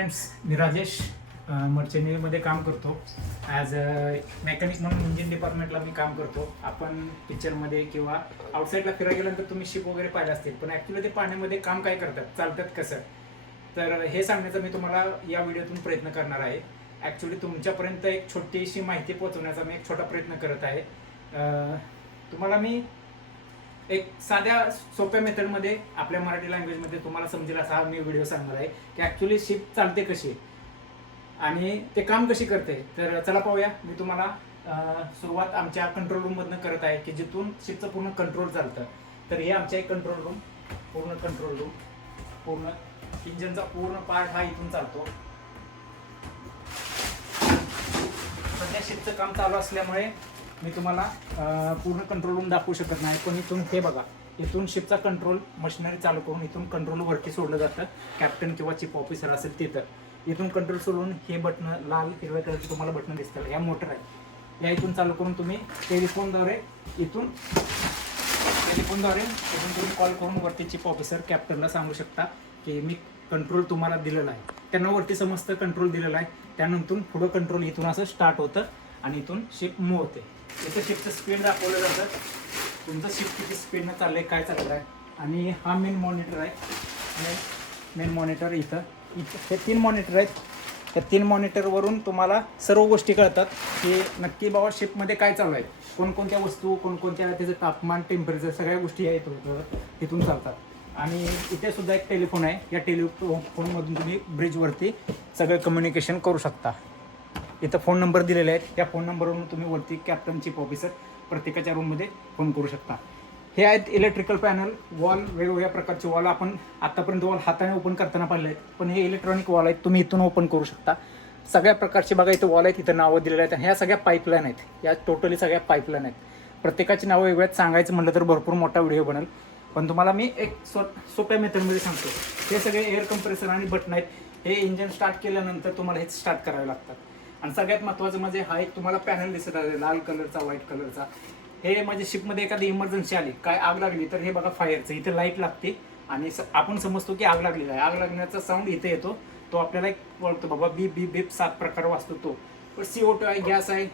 Friends, मी Rajesh merchant नेव्हीमध्ये काम करतो. As a mechanic म्हणून इंजिन डिपार्टमेंटला मी काम करतो. आपण पिक्चरमध्ये किंवा आउटसाईडला फिरायला गेल्यानंतर तुम्ही शिप वगैरे पाहिले असतील, पण ॲक्च्युली ते पाण्यामध्ये काम काय करतात, चालतात कसं, तर हे सांगण्याचा मी तुम्हाला या व्हिडिओतून प्रयत्न करणार आहे. ॲक्च्युली तुमच्यापर्यंत एक छोटीशी माहिती पोहोचवण्याचा मी एक छोटा प्रयत्न करत आहे. तुम्हाला मी एक साध्या सोप्या मेथडमध्ये आपल्या मराठी लँग्वेजमध्ये तुम्हाला समजेल असा हा मी व्हिडिओ सांगणार आहे की ॲक्च्युली शिप चालते कशी आणि ते काम कशी करते. तर चला पाहूया. मी तुम्हाला सुरुवात आमच्या कंट्रोल रूममधनं करत आहे की जिथून शिपचं पूर्ण कंट्रोल चालतं. तर हे आमच्या एक कंट्रोल रूम, पूर्ण कंट्रोल रूम, पूर्ण इंजनचा पूर्ण पार्ट हा इथून चालतो. सध्या शिपचं काम चालू असल्यामुळे मी तुम्हाला पूर्ण कंट्रोल रूम दाखवू शकत नाही, पण इथून हे बघा, इथून शिपचा कंट्रोल मशिनरी चालू करून इथून कंट्रोल वरती सोडलं जातं. कॅप्टन किंवा चीफ ऑफिसर असेल तिथं इथून कंट्रोल सोडून हे बटन लाल हिरव्या कलरची तुम्हाला बटन दिसतात. ह्या मोटर आहे, या इथून चालू करून तुम्ही टेलिफोनद्वारे इथून तुम्ही कॉल करून वरती चीफ ऑफिसर कॅप्टनला सांगू शकता की मी कंट्रोल तुम्हाला दिलेला आहे. त्यांना वरती समस्त कंट्रोल दिलेला आहे. त्यानंतर पुढं कंट्रोल इथून असं स्टार्ट होतं आणि इथून शिप मूव्ह होते. इथं शिपचं स्पीड दाखवलं जातं, तुमचं शिप किती स्पीडनं चाललं आहे, काय चाललं आहे. आणि हा मेन मॉनिटर आहे. मेन मॉनिटर इथं हे 3 मॉनिटर आहेत. त्या 3 मॉनिटरवरून तुम्हाला सर्व गोष्टी कळतात की नक्की बाबा शिपमध्ये काय चालू आहे, कोणकोणत्या वस्तू, कोणकोणत्या त्याचं तापमान, टेम्परेचर, सगळ्या गोष्टी या इथून चालतात. आणि इथे सुद्धा एक टेलिफोन आहे. या टेलिफोनमधून तुम्ही ब्रिजवरती सगळं कम्युनिकेशन करू शकता. इथं फोन नंबर दिलेले आहेत. त्या फोन नंबरवरून तुम्ही वरती कॅप्टन, चीफ ऑफिसर प्रत्येकाच्या रूममध्ये फोन करू शकता. हे आहेत इलेक्ट्रिकल पॅनल, वॉल, वेगवेगळ्या प्रकारचे वॉल. आपण आतापर्यंत वॉल हाताने ओपन करताना पाहिले आहेत, पण हे इलेक्ट्रॉनिक वॉल आहेत, तुम्ही इथून ओपन करू शकता. सगळ्या प्रकारचे बघा इथं वॉल आहेत, इथं नावं दिलेले आहेत. ह्या सगळ्या पाईपलाईन आहेत, या टोटली सगळ्या पाईपलाईन आहेत. प्रत्येकाची नावं वेगळ्यात सांगायचं म्हटलं तर भरपूर मोठा व्हिडिओ बनेल, पण तुम्हाला मी एक सोप्या मेथडमध्ये सांगतो. हे सगळे एअर कंप्रेसर आणि बटन आहेत. हे इंजन स्टार्ट केल्यानंतर तुम्हाला हेच स्टार्ट करावे लागतात. आणि सगळ्यात महत्त्वाचं म्हणजे हा एक तुम्हाला पॅनल दिसत आहे लाल कलरचा, व्हाईट कलरचा. हे म्हणजे शिपमध्ये एखादी इमर्जन्सी आली, काय आग लागली, तर हे बघा फायरचं इथे लाईट लागते आणि आपण समजतो की आग लागलेला आहे. आग लागण्याचा साऊंड इथे येतो, तो आपल्याला एक ओळखतो बाबा, बीप बीप बीप 7 प्रकार वाजतो तो. पण CO2 आहे, गॅस आहे.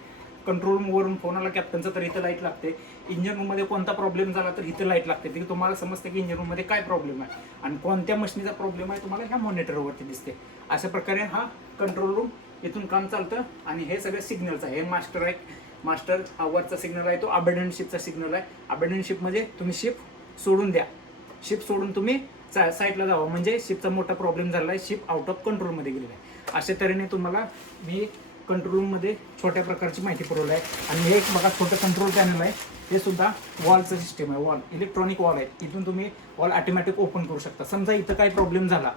कंट्रोल रूमवरून फोन आला कॅप्टनचा तर इथं लाईट लागते. इंजिन रूममध्ये कोणता प्रॉब्लेम झाला तर इथं लाईट लागते. तिथे तुम्हाला समजतं की इंजिन रूममध्ये काय प्रॉब्लेम आहे आणि कोणत्या मशिनीचा प्रॉब्लेम आहे तुम्हाला ह्या मॉनिटरवरती दिसते. अशा प्रकारे हा कंट्रोल रूम इथून काम चालतं. आणि हे सगळं सिग्नलचं आहे. हे मास्टर आहे. मास्टर हा वरचा सिग्नल आहे, तो अबंडन शिपचा सिग्नल आहे. अबंडन शिप म्हणजे तुम्ही शिप सोडून द्या, शिप सोडून तुम्ही साईडला जावं, म्हणजे शिपचा मोठा प्रॉब्लेम झाला आहे, शिप आउट ऑफ कंट्रोलमध्ये गेलेला आहे. अशा तऱ्हेने तुम्हाला मी कंट्रोल रूममध्ये छोट्या प्रकारची माहिती पुरवली आहे. आणि हे एक बघा छोटं कंट्रोल पॅनल आहे. हे सुद्धा वॉलचं सिस्टम आहे, वॉल इलेक्ट्रॉनिक वॉल आहे. इथून तुम्ही वॉल ऑटोमॅटिक ओपन करू शकता. समजा इथं काही प्रॉब्लेम झाला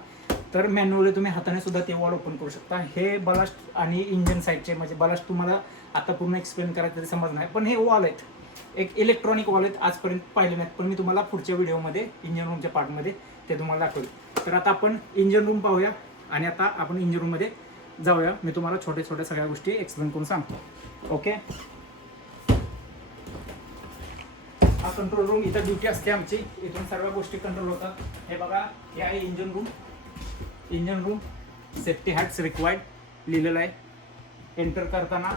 तर मॅन्युअली तुम्ही हाताने सुद्धा ते वॉल ओपन करू शकता. हे बलास्ट आणि इंजन साईडचे, म्हणजे बलास्ट तुम्हाला आता पूर्ण एक्सप्लेन करायचं तरी समज नाही, पण हे वॉल आहेत, एक इलेक्ट्रॉनिक वॉल आहेत. आजपर्यंत पाहिले नाहीत, पण मी तुम्हाला पुढच्या व्हिडिओमध्ये इंजिन रूमच्या पार्टमध्ये ते तुम्हाला दाखवेल. तर आता आपण इंजिन रूम पाहूया आणि आता आपण इंजिन रूममध्ये जाऊया. मी तुम्हाला छोट्या छोट्या सगळ्या गोष्टी एक्सप्लेन करून सांगतो. ओके, हा कंट्रोल रूम, इथं ड्युटी असते आमची. इथून सर्व गोष्टी कंट्रोल होतात. हे बघा, हे आहे engine room. Engine room safety hats required लिहिलेलं आहे. एंटर करताना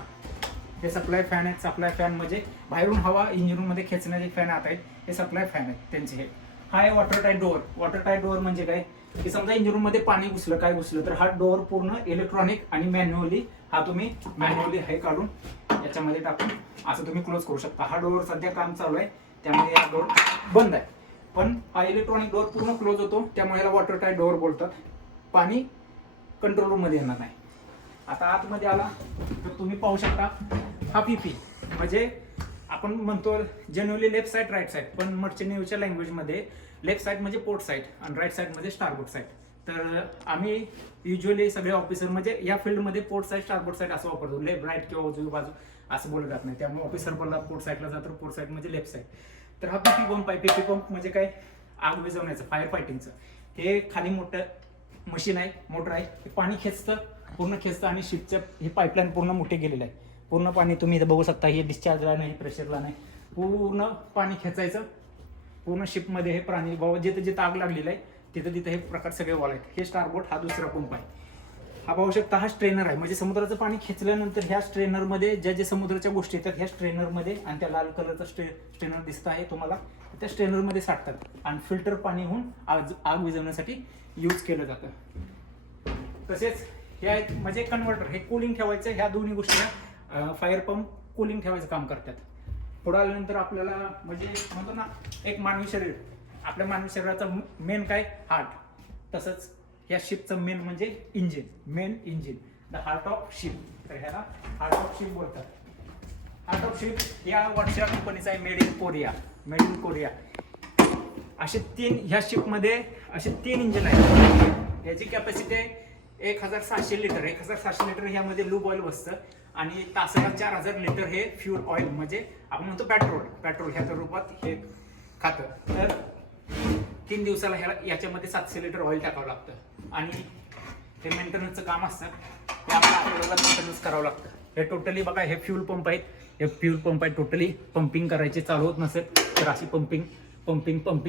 हे सप्लाय फॅन आहेत. सप्लाय फॅन म्हणजे बाहेरून हवा इंजिन रूममध्ये खेचण्याचे फॅन आत आहेत. हे सप्लाय फॅन आहेत त्यांचे. हे हा आहे water tight door. Water tight door म्हणजे काय की समजा इंजिन रूममध्ये पाणी घुसलं, काय घुसलं, तर हा डोअर पूर्ण इलेक्ट्रॉनिक आणि मॅन्युअली, हा तुम्ही मॅन्युअली हे काढून याच्यामध्ये टाकून असं तुम्ही क्लोज करू शकता. हा डोअर सध्या काम चालू आहे त्यामुळे हा डोअर बंद आहे, पण हा इलेक्ट्रॉनिक डोअर पूर्ण क्लोज होतो त्यामुळे याला वॉटर टाईट डोअर बोलतात. पाणी कंट्रोल रूममध्ये येणार नाही. आता आतमध्ये आला तर तुम्ही पाहू शकता हा PP, म्हणजे आपण म्हणतो generally left side right side, पण मर्चंट नेव्हीच्या लँग्वेजमध्ये लेफ्ट साईड म्हणजे पोर्ट साईड आणि राईट साईड म्हणजे स्टारबोर्ड साईड. तर आम्ही युजली सगळे ऑफिसर म्हणजे या फील्डमध्ये पोर्ट साईड, स्टारबोर्ड साईड असं वापरतो. लेफ्ट राईट किंवा उजवी बाजू असं बोललं जात नाही. त्यामुळे ऑफिसर बोलला पोर्ट साईडला जातो, पोर्ट साईड म्हणजे लेफ्ट साईड. तर हा PP पंप आहे. PP पंप म्हणजे काय, आग विझवण्याचं, फायर फायटिंगचं. हे खाली मोठं मशीन आहे, मोटर आहे. हे पाणी खेचतं, पूर्ण खेचतं आणि शिपचं हे पाईपलाईन पूर्ण मोठे गेलेलं आहे. पूर्ण पाणी तुम्ही इथं बघू शकता. हे डिस्चार्जला नाही, प्रेशरला नाही, पूर्ण पाणी खेचायचं पूर्ण शिपमध्ये. हे प्राणी बाबा जिथं जिथं आग लागलेलं आहे तिथं तिथं हे प्रकार सगळे वॉल आहेत. हे स्टारबोर्ड, हा दुसरा पंप आहे. हा पाहू शकता, हा स्ट्रेनर आहे. म्हणजे समुद्राचं पाणी खेचल्यानंतर ह्या स्ट्रेनरमध्ये ज्या समुद्राच्या गोष्टी येतात ह्या स्ट्रेनरमध्ये, आणि त्या लाल कलरचा स्ट्रेनर दिसत आहे तुम्हाला, त्या स्ट्रेनरमध्ये साठतात आणि फिल्टर पाणी होऊन आग विझवण्यासाठी यूज केलं जातं. तसेच हे म्हणजे कन्व्हर्टर, हे कूलिंग ठेवायचं, ह्या दोन्ही गोष्टी फायर पंप कूलिंग ठेवायचं काम करतात. पुढे आल्यानंतर आपल्याला म्हणजे म्हणतो ना, एक मानवी शरीर, आपल्या मानवी शरीराचं मेन काय, हार्ट. तसंच या शिपचं मेन म्हणजे engine, main engine, the heart of ship. तर ह्याला हार्ट ऑफ शिप बोलतात. हार्ट ऑफ शिप या वर्षा कंपनीचा आहे, made in Korea, made in Korea. असे ह्या शिपमध्ये असे 3 इंजिन आहेत. याची कॅपॅसिटी आहे 1600 लिटर. 1600 लिटर ह्यामध्ये लूब ऑइल बसतं आणि तासाला 4000 लिटर हे फ्यूल ऑइल, म्हणजे आपण म्हणतो पेट्रोल ह्या रूपात हे खातं. तर 3 दिवसाला याच्यामध्ये 700 लिटर ऑइल टाकावं लागतं आणि हे मेंटेनन्सचं काम असतं. हे आपल्याला मेंटेनन्स करावं लागतं. हे टोटली बघा, हे फ्यूल पंप आहेत. हे फ्यूल पंप आहे. टोटली पंपिंग करायचे चालू होत नसेल तर अशी पंपिंग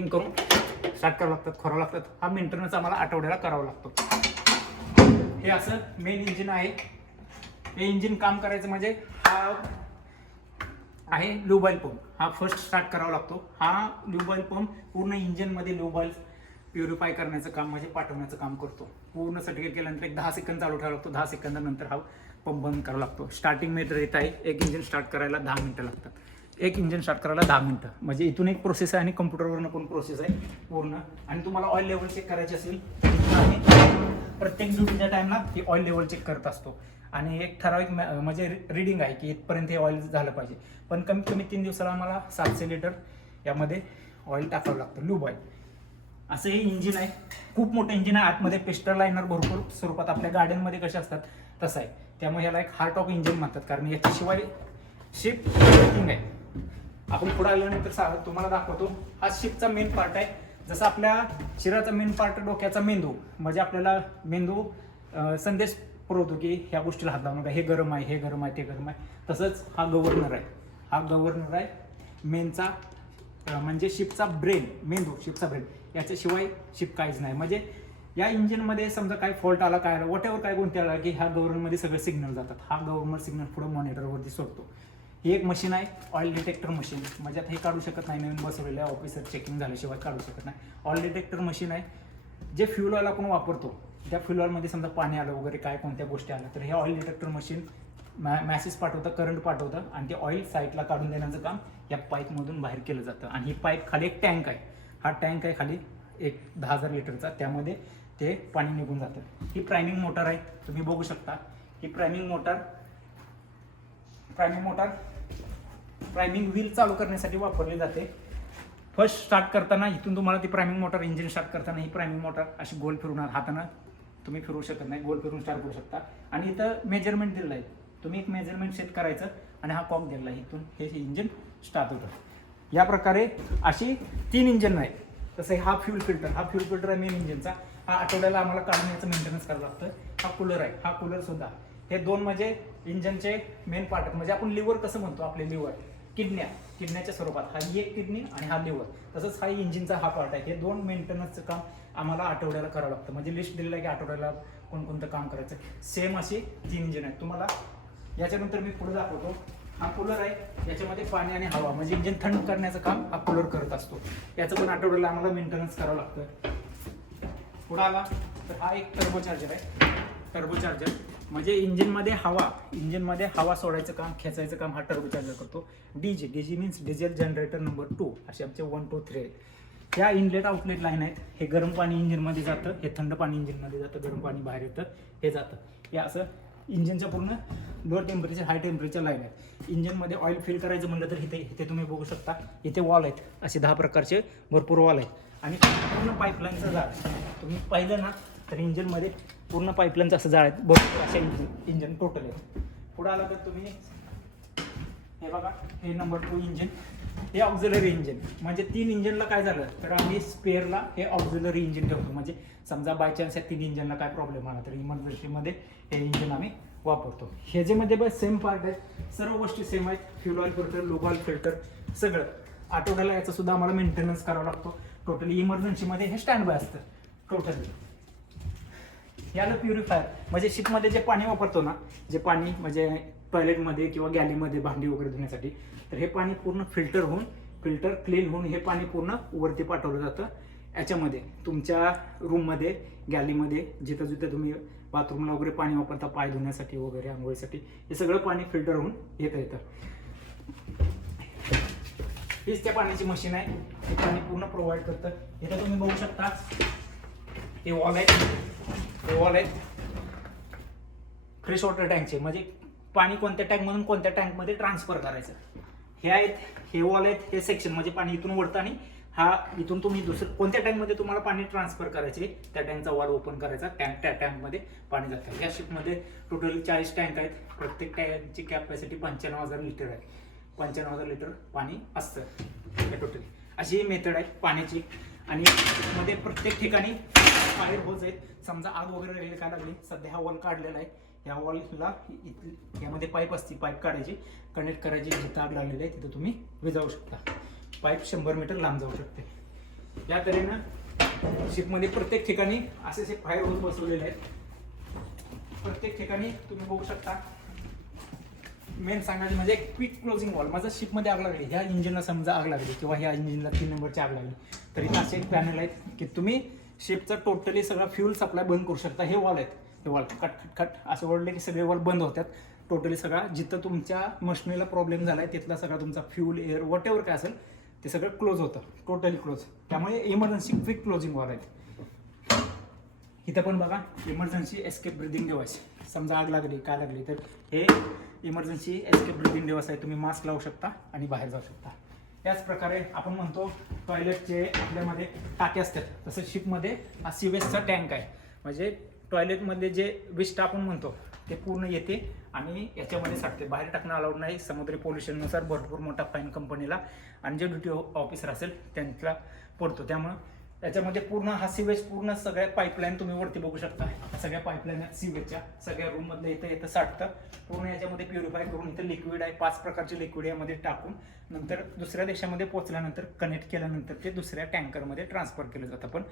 करून स्टार्ट करावं लागतात, खोरावं लागतात. हा मेंटेनन्स आम्हाला आठवड्याला करावा लागतो. हे असं मेन इंजिन आहे. हे इंजिन काम करायचं म्हणजे हा आहे लूब ऑइल पंप. हा फर्स्ट स्टार्ट करावा लागतो. हा लूब ऑइल पंप पूर्ण इंजिनमध्ये लूब ऑइल प्युरिफाय करण्याचं काम, म्हणजे पाठवण्याचं काम करतो. पूर्ण सर्टिफिकेट केल्यानंतर एक 10 सेकंद चालू ठेवावा लागतो. 10 सेकंदानंतर हा पंप बंद करावा लागतो. स्टार्टिंग मेथड येत आहे, एक इंजिन स्टार्ट करायला 10 मिनिटं लागतात. एक इंजिन स्टार्ट करायला 10 मिनिटं, म्हणजे इथून एक प्रोसेस आहे आणि कम्प्युटरवरनं पण प्रोसेस आहे पूर्ण. आणि तुम्हाला ऑइल लेवल चेक करायची असेल तर प्रत्येक ड्युटीच्या टाइमला ही ऑइल लेवल चेक करत असतो आणि एक ठराविक म्हणजे रीडिंग आहे की इथपर्यंत हे ऑइल झालं पाहिजे. पण कमीत कमी 3 दिवसाला आम्हाला 700 लिटर यामध्ये ऑइल टाकावं लागतं, लूब ऑइल. असं हे इंजिन आहे. खूप मोठं इंजिन आहे. आतमध्ये पिस्टन लायनर भरपूर स्वरूपात आपल्या गाड्यांमध्ये कसे असतात तसं आहे. त्यामुळे ह्याला एक हार्ट ऑफ इंजिन म्हणतात, कारण याच्याशिवाय शिप ब्रेकिंग आहे. आपण पुढे आल्यानंतर तुम्हाला दाखवतो. हा शिपचा मेन पार्ट आहे. जसं आपल्या शरीराचा मेन पार्ट डोक्याचा मेंदू, म्हणजे आपल्याला मेंदू संदेश पुरवतो की ह्या गोष्टीला हात लावू नका, हे गरम आहे, हे गरम आहे, ते गरम आहे. तसंच हा गव्हर्नर आहे. हा गव्हर्नर आहे मेनचा, म्हणजे शिपचा ब्रेन, मेंदू शिपचा ब्रेन. याच्याशिवाय शिप काहीच नाही. म्हणजे या इंजिनमध्ये समजा काय फॉल्ट आला, काय आला, वॉटेवर काय कोणते आला की ह्या गव्हर्नरमध्ये सगळे सिग्नल जातात. हा गव्हर्नर सिग्नल पुढे मॉनिटरवरती सोडतो. ही एक मशीन आहे, ऑइल डिटेक्टर मशीन. म्हणजे आता हे काढू शकत नाही, नवीन बसवलेलं आहे, ऑफिसर चेकिंग झाल्याशिवाय काढू शकत नाही. ऑइल डिटेक्टर मशीन आहे. जे फ्यूल ऑइल आपण वापरतो त्या फ्यूल ऑइलमध्ये समजा पाणी आलं वगैरे, काय कोणत्या गोष्टी आल्या, तर हे ऑइल डिटेक्टर मशीन मॅसेज पाठवतं, करंट पाठवतं आणि ते ऑइल साईडला काढून देण्याचं काम या पाईपमधून बाहेर केलं जातं. आणि ही पाईप खाली एक टँक आहे. हा टँक आहे खाली एक 10,000 लिटरचा, त्यामध्ये ते पाणी निघून जातं. ही प्रायमिंग मोटर आहे, तुम्ही बघू शकता. ही प्रायमिंग व्हील चालू करण्यासाठी वापरली जाते. फर्स्ट स्टार्ट करताना इथून तुम्हाला ती प्रायमिंग मोटर, इंजिन स्टार्ट करताना ही प्रायमिंग मोटर अशी गोल फिरवणार, हातानं तुम्ही फिरवू शकत नाही, गोल फिरून स्टार्ट करू शकता. आणि इथं मेजरमेंट दिलेलं आहे, तुम्ही एक मेजरमेंट सेट करायचं आणि हा कॉक दिलेला आहे, इथून हे इंजिन स्टार्ट होतं. या प्रकारे अशी 3 इंजिन आहेत. तसं हा फ्यूल फिल्टर आहे मेन इंजिनचा. हा आठवड्याला आम्हाला काढून याचं मेंटेनन्स करावं लागतं. हा कूलर आहे, हा कूलर सुद्धा. हे 2 म्हणजे इंजिनचे मेन पार्ट. म्हणजे आपण लिव्हर कसं म्हणतो, आपले लिव्हर किडन्याच्या स्वरूपात, हा एक किडनी आणि हा लिव्हर. तसंच हा इंजिनचा हा पार्ट आहे. हे 2 मेंटेनन्सचं काम आम्हाला आठवड्याला करावं लागतं. म्हणजे लिस्ट दिलेलं आहे की आठवड्याला कोणकोणतं काम करायचं. सेम अशी 3 इंजिन आहेत. तुम्हाला याच्यानंतर मी पुढे दाखवतो. हा कूलर आहे, याच्यामध्ये पाणी आणि हवा, म्हणजे इंजिन थंड करण्याचं काम हा कूलर करत असतो. याचं पण आठवड्याला आम्हाला मेंटेनन्स करावं लागतं. पुढे आला तर हा एक टर्बोचार्जर आहे. टर्बोचार्जर म्हणजे इंजिनमध्ये हवा सोडायचं काम, खेचायचं काम हा टर्बोचार्जर करतो. डीजी मीन्स डिझेल जनरेटर नंबर 2. असे आमचे 1, 2, 3 आहेत. या इनलेट आउटलेट लाईन आहेत. हे गरम पाणी इंजिनमध्ये जातं, हे थंड पाणी इंजिनमध्ये जातं, गरम पाणी बाहेर येतं, हे जातं. हे असं इंजिनच्या पूर्ण low temperature high temperature line आहे. इंजिनमध्ये ऑइल फिल करायचं म्हणलं तर इथे तुम्ही बघू शकता, इथे वॉल आहेत, असे 10 प्रकारचे भरपूर वॉल आहेत. आणि पूर्ण पाईपलाईनचं जाळ तुम्ही पाहिलं ना तर इंजिनमध्ये पूर्ण पाईपलाईनचं असं जाळ आहे, भरपूर असे इंजिन टोटल आहे. पुढे आला तर तुम्ही हे बघा, हे नंबर 2 इंजिन. हे ऑक्झिलरी इंजिन. म्हणजे 3 इंजिनला काय झालं तर आम्ही स्पेअरला हे ऑक्झिलरी इंजिन ठेवतो. म्हणजे समजा बाय चान्स या 3 इंजिनला काय प्रॉब्लेम आला तर इमर्जन्सीमध्ये हे इंजिन आम्ही वापरतो. ह्याच्यामध्ये बस सेम पार्ट आहे, सर्व गोष्टी सेम आहेत. Fuel oil filter, lube oil filter सगळं. आठवड्याला याचा सुद्धा आम्हाला मेंटेनन्स करावा लागतो. टोटली इमर्जन्सीमध्ये हे स्टँड बाय असतं टोटली. याला प्युरिफायर म्हणजे शिपमध्ये जे पाणी वापरतो ना, जे पाणी म्हणजे टॉयलेटमध्ये किंवा गॅलीमध्ये भांडी वगैरे धुण्यासाठी, तर हे पाणी पूर्ण फिल्टर क्लीन होऊन हे पाणी पूर्ण वरती पाठवलं जातं. याच्यामध्ये तुमच्या रूममध्ये, गॅलीमध्ये, जिथं जिथं तुम्ही बाथरूमला वगैरे पाणी वापरता, पाय धुण्यासाठी वगैरे, आंघोळीसाठी, हे सगळं पाणी फिल्टर होऊन येतं. हीच त्या पाण्याची मशीन आहे, हे पाणी पूर्ण प्रोव्हाइड करतं. इथं तुम्ही बघू शकता हे वॉल आहेत फ्रेश वॉटर टँकचे, म्हणजे पाणी कोणत्या टँकमधून कोणत्या टँकमध्ये ट्रान्सफर करायचं. हे वॉल आहेत, हे सेक्शन म्हणजे पाणी इथून वरतं आणि इथून तुम्ही दुसरं कोणत्या टँकमध्ये तुम्हाला पाणी ट्रान्सफर करायचे त्या टँकचा वॉल ओपन करायचा, त्या टँकमध्ये पाणी जातं. या शिपमध्ये टोटली 40 टँक आहेत. प्रत्येक टँकची कॅपॅसिटी 95,000 लिटर आहे. 95,000 लिटर पाणी असतं टोटली. अशी ही मेथड आहे पाण्याची. आणि मध्ये प्रत्येक ठिकाणी फायर होज आहेत. समजा आग वगैरे राहिली काय लागली, सध्या हा वॉल काढलेला आहे, या वॉलला यामध्ये पाईप असते, पाईप काढायची, कनेक्ट करायची, जिथं आग लागलेली आहे तिथं तुम्ही विजावू शकता. पाईप 100 मीटर लांब जाऊ शकते. या तऱ्हेनं शिपमध्ये प्रत्येक ठिकाणी असे फायर होज बसवलेले आहेत. प्रत्येक ठिकाणी तुम्ही बघू शकता. मेन सांगायचं म्हणजे क्विक क्लोजिंग वॉल. माझ्या शिपमध्ये आग लागली, ह्या इंजिनला समजा आग लागली किंवा ह्या इंजिनला 3 नंबरची आग लागली, तर इथं असे एक पॅनल आहेत की तुम्ही शिपचा टोटली सगळा फ्यूल सप्लाय बंद करू शकता. हे वॉल आहेत, हे वॉल खट असं ओढले की सगळे वॉल बंद होतात. टोटली सगळा जिथं तुमच्या मशिनरीला प्रॉब्लेम झाला आहे तिथला सगळा तुमचा फ्यूल, एअर, वॉट एव्हर काय असेल ते सगळं क्लोज होतं, टोटली क्लोज. त्यामुळे इमर्जन्सी क्विक क्लोजिंग वॉल आहेत. इथं पण बघा इमर्जन्सी एस्केप ब्रीदिंग डिव्हाइस. समजा आग लागली काय लागली तर हे इमर्जन्सी एस्केप ब्रीदिंग डिव्हाइस आहे. तुम्ही मास्क लावू शकता आणि बाहेर जाऊ शकता. त्याच प्रकारे आपण म्हणतो टॉयलेटचे आपल्यामध्ये टाके असतात, तसं शिपमध्ये हा सीवेजचा टँक आहे. म्हणजे टॉयलेटमध्ये जे वेस्ट आपण म्हणतो ते पूर्ण येते आणि याच्यामध्ये साठते. बाहेर टाकणं अलाउड नाही. समुद्री पोल्युशननुसार भरपूर मोठा फाईन कंपनीला आणि जे ड्युटी ऑफिसर असेल त्यांना पडतो. त्यामुळं त्याच्यामध्ये पूर्ण हा सीवेज पूर्ण सगळ्या पाईपलाईन तुम्ही वरती बघू शकता. सगळ्या पाईपलाईन सीवेजच्या सगळ्या रूममधले इथं साठतं. पूर्ण याच्यामध्ये प्युरिफाय करून इथं लिक्विड आहे, 5 प्रकारचे लिक्विड यामध्ये टाकून नंतर दुसऱ्या देशामध्ये पोहोचल्यानंतर कनेक्ट केल्यानंतर ते दुसऱ्या टँकरमध्ये ट्रान्सफर केलं जातं. पण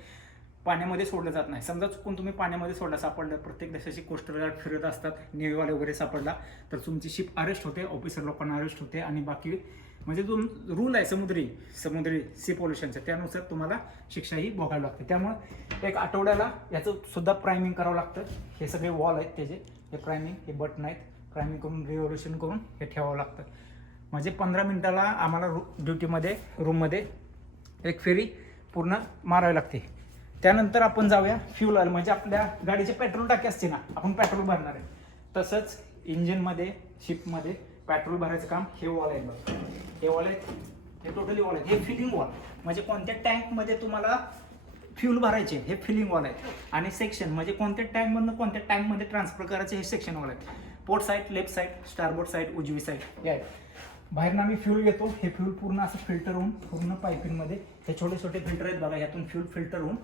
पाण्यामध्ये सोडलं जात नाही. समजा चुकून तुम्ही पाण्यामध्ये सापडलं, प्रत्येक देशाची कोस्टल गार्ड फिरत असतात, नेव्हीवाले वगैरे सापडला तर तुमची शिप अरेस्ट होते, ऑफिसर लोकांना अरेस्ट होते आणि बाकी म्हणजे जो रूल आहे समुद्री सी पोल्युशनचा त्यानुसार तुम्हाला शिक्षाही भोगावी लागते. त्यामुळं एक आठवड्याला याचं सुद्धा प्रायमिंग करावं लागतं. हे सगळे वॉल आहेत त्याचे, हे प्रायमिंग, हे बटन आहेत, प्रायमिंग करून रिव्होल्युशन करून हे ठेवावं लागतं. म्हणजे 15 मिनिटाला आम्हाला ड्युटीमध्ये रूममध्ये एक फेरी पूर्ण मारावी लागते. त्यानंतर आपण जाऊया फ्यूल ऑइल. म्हणजे आपल्या गाडीचे पेट्रोल टाकी असते ना, आपण पेट्रोल भरणार आहे, तसंच इंजिनमध्ये शिपमध्ये पेट्रोल भरायचं काम हे वॉल आहे बघा. हे वॉल आहेत, हे टोटली वॉल आहेत. हे फिलिंग वॉल म्हणजे कोणत्या टँकमध्ये तुम्हाला फ्यूल भरायचे हे फिलिंग वॉल आहे. आणि सेक्शन म्हणजे कोणत्या टँकमधनं कोणत्या टँकमध्ये ट्रान्सफर करायचे हे सेक्शन वॉल आहेत. Port side, left side, starboard side, उजवी साईड हे आहेत. बाहेरनं आम्ही फ्यूल घेतो. हे फ्यूल पूर्ण असं फिल्टर होऊन पूर्ण पायपिंगमध्ये हे छोटे छोटे फिल्टर आहेत बघा, यातून फ्यूल फिल्टर होऊन